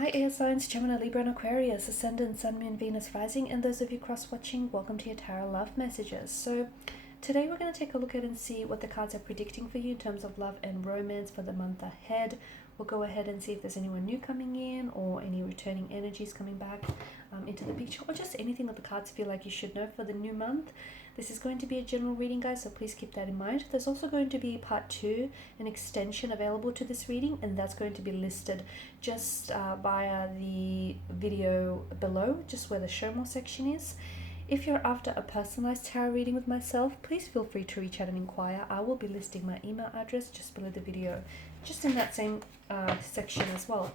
Hi air signs, Gemini, Libra and Aquarius, Ascendant, Sun, Moon, Venus, Rising, and those of you cross-watching, welcome to your Tarot Love Messages. So today we're going to take a look at and see what the cards are predicting for you in terms of love and romance for the month ahead. We'll go ahead and see if there's anyone new coming in or any returning energies coming back into the picture, or just anything that the cards feel like you should know for the new month. This is going to be a general reading, guys, so please keep that in mind. There's also going to be part 2, an extension available to this reading, and that's going to be listed just via the video below, just where the show more section is. If you're after a personalized tarot reading with myself, please feel free to reach out and inquire. I will be listing my email address just below the video, just in that same section as well.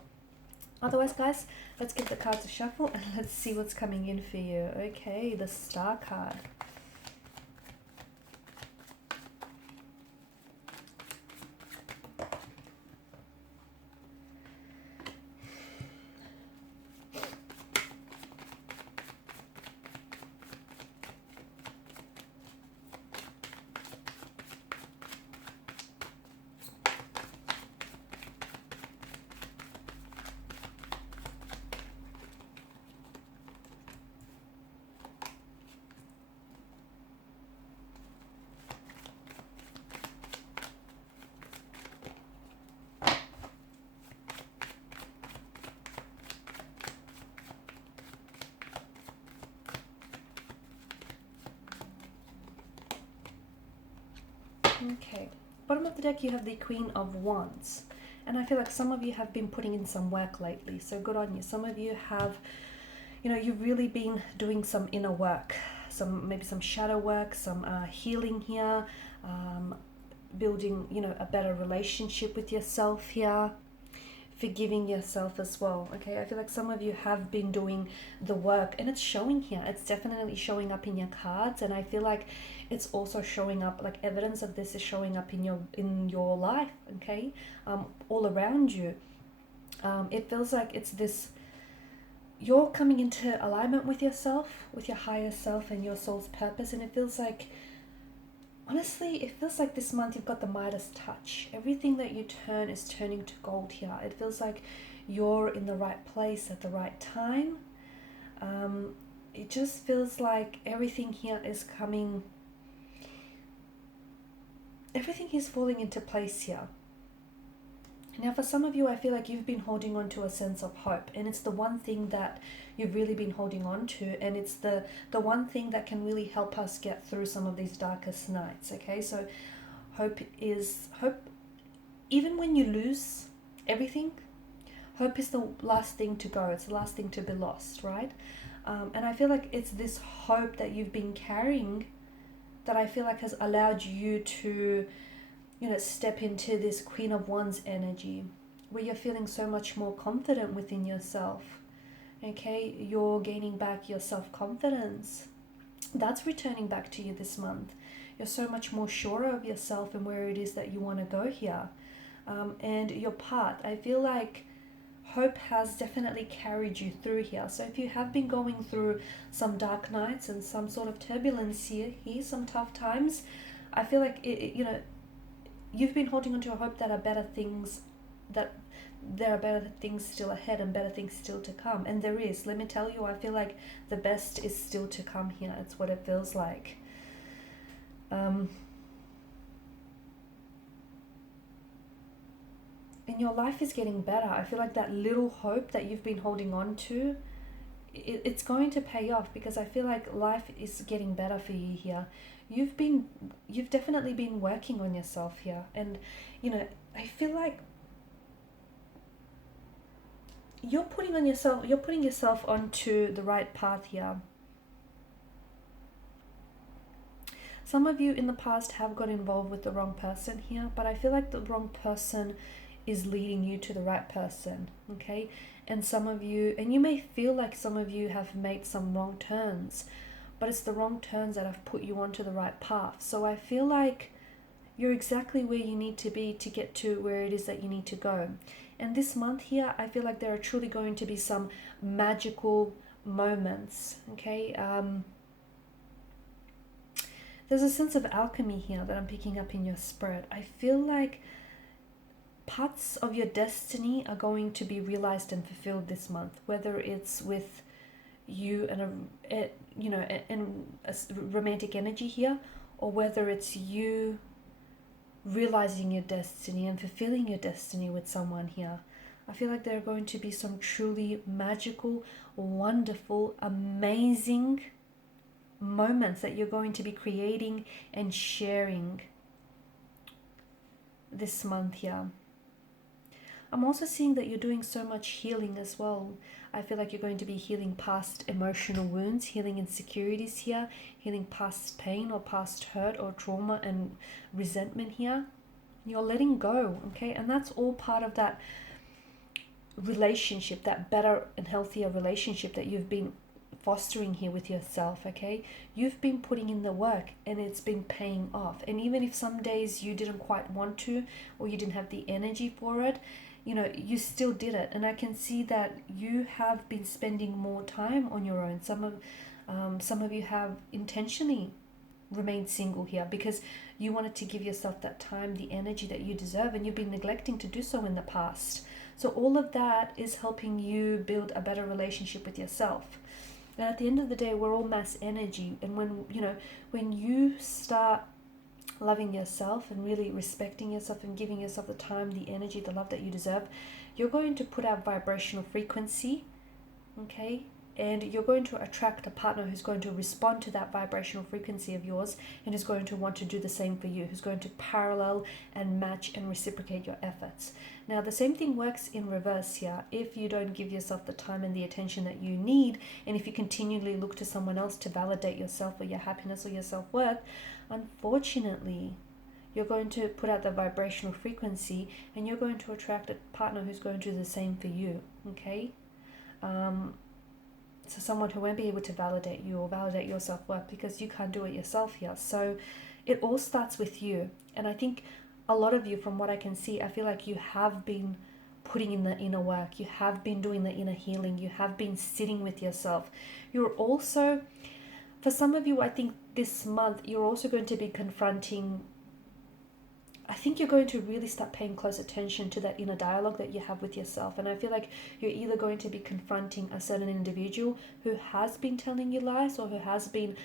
Otherwise, guys, let's give the cards a shuffle and let's see what's coming in for you. Okay, the Star card. Okay, bottom of the deck you have the Queen of Wands, and I feel like some of you have been putting in some work lately, so good on you. Some of you have, you've really been doing some inner work, maybe some shadow work, some healing here, building, a better relationship with yourself here, forgiving yourself as well. Okay, I feel like some of you have been doing the work, and it's showing here. It's definitely showing up in your cards, and I feel like it's also showing up, like evidence of this is showing up in your life. Okay, all around you. It feels like it's this, you're coming into alignment with yourself, with your higher self and your soul's purpose, and it feels like, honestly, it feels like this month you've got the Midas touch. Everything that you turn is turning to gold here. It feels like you're in the right place at the right time. It just feels like everything here is coming, everything is falling into place here. Now, for some of you, I feel like you've been holding on to a sense of hope, and it's the one thing that you've really been holding on to, and it's the one thing that can really help us get through some of these darkest nights. Okay, so hope, even when you lose everything, hope is the last thing to go. It's the last thing to be lost, right? And I feel like it's this hope that you've been carrying that I feel like has allowed you to step into this Queen of Wands energy, where you're feeling so much more confident within yourself. Okay, you're gaining back your self-confidence. That's returning back to you this month. You're so much more sure of yourself and where it is that you want to go here. And your path, I feel like hope has definitely carried you through here. So if you have been going through some dark nights and some sort of turbulence here, some tough times, I feel like you've been holding on to a hope that there are better things still ahead and better things still to come. And there is. Let me tell you, I feel like the best is still to come here. It's what it feels like. And your life is getting better. I feel like that little hope that you've been holding on to, it's going to pay off, because I feel like life is getting better for you here. You've definitely been working on yourself here, and I feel like you're putting yourself onto the right path here. Some of you in the past have got involved with the wrong person here, but I feel like the wrong person is leading you to the right person. Okay, and you may feel like some of you have made some wrong turns, but it's the wrong turns that have put you onto the right path. So I feel like you're exactly where you need to be to get to where it is that you need to go. And this month here, I feel like there are truly going to be some magical moments. Okay, there's a sense of alchemy here that I'm picking up in your spirit. I feel like parts of your destiny are going to be realized and fulfilled this month, whether it's with you and a romantic energy here, or whether it's you realizing your destiny and fulfilling your destiny with someone here. I feel like there are going to be some truly magical, wonderful, amazing moments that you're going to be creating and sharing this month here. I'm also seeing that you're doing so much healing as well. I feel like you're going to be healing past emotional wounds, healing insecurities here, healing past pain or past hurt or trauma and resentment here. You're letting go, okay? And that's all part of that relationship, that better and healthier relationship that you've been fostering here with yourself, okay? You've been putting in the work and it's been paying off. And even if some days you didn't quite want to, or you didn't have the energy for it, you still did it. And I can see that you have been spending more time on your own. Some of you have intentionally remained single here because you wanted to give yourself that time, the energy that you deserve, and you've been neglecting to do so in the past. So all of that is helping you build a better relationship with yourself. And at the end of the day, we're all mass energy. And when you start loving yourself and really respecting yourself and giving yourself the time, the energy, the love that you deserve, you're going to put out vibrational frequency, okay? And you're going to attract a partner who's going to respond to that vibrational frequency of yours and is going to want to do the same for you, who's going to parallel and match and reciprocate your efforts. Now, the same thing works in reverse here. If you don't give yourself the time and the attention that you need, and if you continually look to someone else to validate yourself or your happiness or your self-worth, unfortunately, you're going to put out the vibrational frequency and you're going to attract a partner who's going to do the same for you, okay? So someone who won't be able to validate you or validate your self-worth because you can't do it yourself here. So it all starts with you. And I think a lot of you, from what I can see, I feel like you have been putting in the inner work. You have been doing the inner healing. You have been sitting with yourself. You're also, for some of you, I think this month, you're also going to be confronting, I think you're going to really start paying close attention to that inner dialogue that you have with yourself. And I feel like you're either going to be confronting a certain individual who has been telling you lies or who has been,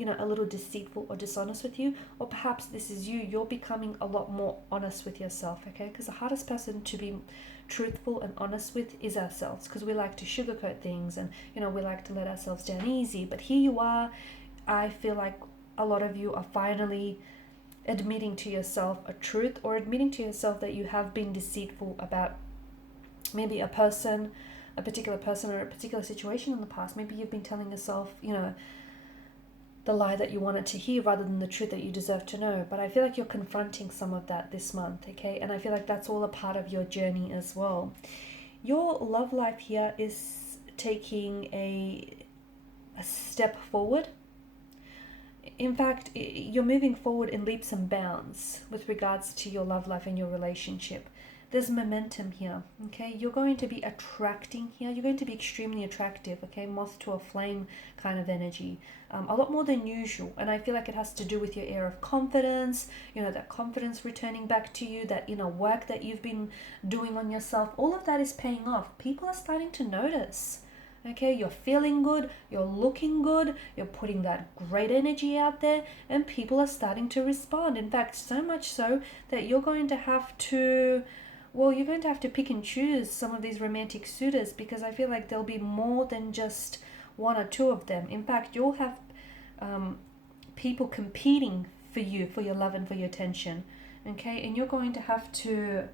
a little deceitful or dishonest with you, or perhaps this is you. You're becoming a lot more honest with yourself, okay? Because the hardest person to be truthful and honest with is ourselves, because we like to sugarcoat things and, we like to let ourselves down easy. But here you are. I feel like a lot of you are finally admitting to yourself a truth, or admitting to yourself that you have been deceitful about maybe a particular person or a particular situation in the past. Maybe you've been telling yourself, the lie that you wanted to hear rather than the truth that you deserve to know. But I feel like you're confronting some of that this month, okay? And I feel like that's all a part of your journey as well. Your love life here is taking a step forward. In fact, you're moving forward in leaps and bounds with regards to your love life and your relationship. There's momentum here, okay? You're going to be attracting here. You're going to be extremely attractive, okay? Moth to a flame kind of energy. A lot more than usual. And I feel like it has to do with your air of confidence, that confidence returning back to you, that inner work that you've been doing on yourself. All of that is paying off. People are starting to notice. Okay, you're feeling good, you're looking good, you're putting that great energy out there, and people are starting to respond. In fact, so much so that you're going to have to pick and choose some of these romantic suitors, because I feel like there'll be more than just one or two of them. In fact, you'll have people competing for you, for your love and for your attention. Okay, and you're going to have to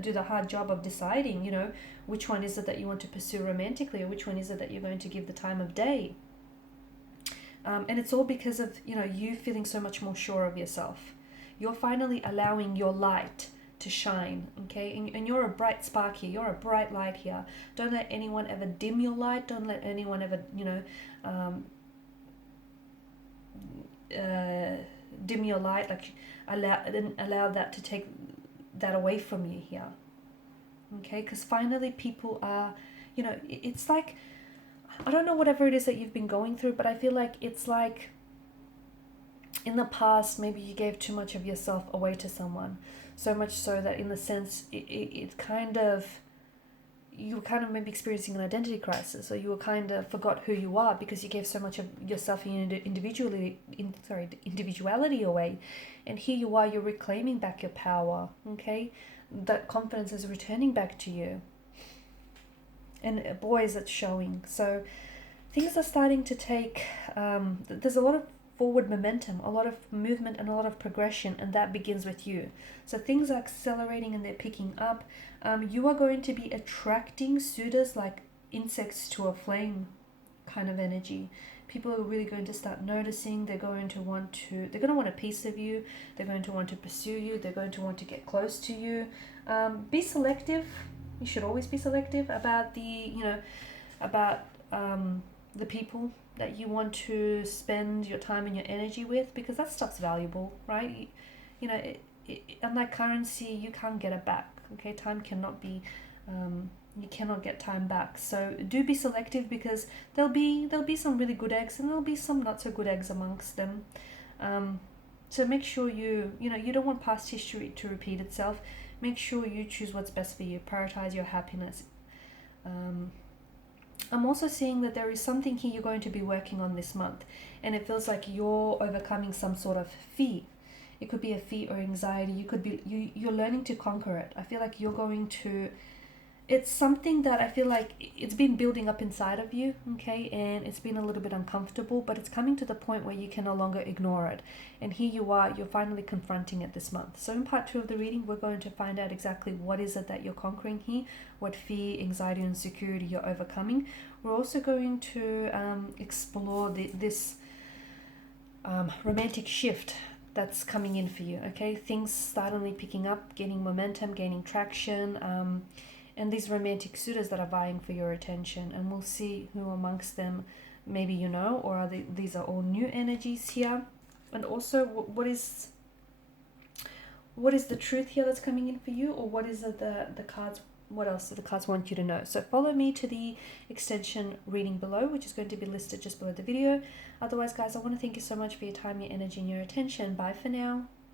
do the hard job of deciding, which one is it that you want to pursue romantically, or which one is it that you're going to give the time of day. And it's all because of, you feeling so much more sure of yourself. You're finally allowing your light to shine, okay? And you're a bright spark here. You're a bright light here. Don't let anyone ever dim your light. Don't let anyone ever, dim your light. Like, allow that to take that away from you here, okay? Because finally people are, it's like, I don't know, whatever it is that you've been going through, but I feel like it's like in the past, maybe you gave too much of yourself away to someone, so much so that in the sense it kind of, you were kind of maybe experiencing an identity crisis, or you were kind of forgot who you are because you gave so much of yourself and individuality away. And here you are, you're reclaiming back your power, okay? That confidence is returning back to you. And boy, is it showing. So things are starting to take, there's a lot of forward momentum, a lot of movement and a lot of progression, and that begins with you. So things are accelerating and they're picking up. You are going to be attracting suitors like insects to a flame kind of energy. People are really going to start noticing. They're going to want a piece of you. They're going to want to pursue you. They're going to want to get close to you. Be selective. You should always be selective about the people that you want to spend your time and your energy with, because that stuff's valuable, right? Unlike currency, you can't get it back. Okay, time cannot be, you cannot get time back. So do be selective, because there'll be some really good eggs and there'll be some not so good eggs amongst them. So make sure you don't want past history to repeat itself. Make sure you choose what's best for you. Prioritize your happiness. I'm also seeing that there is something here you're going to be working on this month, and it feels like you're overcoming some sort of fear. It could be a fear or anxiety. You're learning to conquer it. I feel like you're going to, it's something that I feel like it's been building up inside of you, okay, and it's been a little bit uncomfortable, but it's coming to the point where you can no longer ignore it. And here you are, you're finally confronting it this month. So in part 2 of the reading, we're going to find out exactly what is it that you're conquering here, what fear, anxiety, and insecurity you're overcoming. We're also going to explore this romantic shift that's coming in for you, okay? Things suddenly picking up, gaining momentum, gaining traction, and these romantic suitors that are vying for your attention. And we'll see who amongst them maybe you know, or these are all new energies here. And also, what is the truth here that's coming in for you, or what is it the cards, what else do the cards want you to know? So follow me to the extension reading below, which is going to be listed just below the video. Otherwise, guys, I want to thank you so much for your time, your energy, and your attention. Bye for now.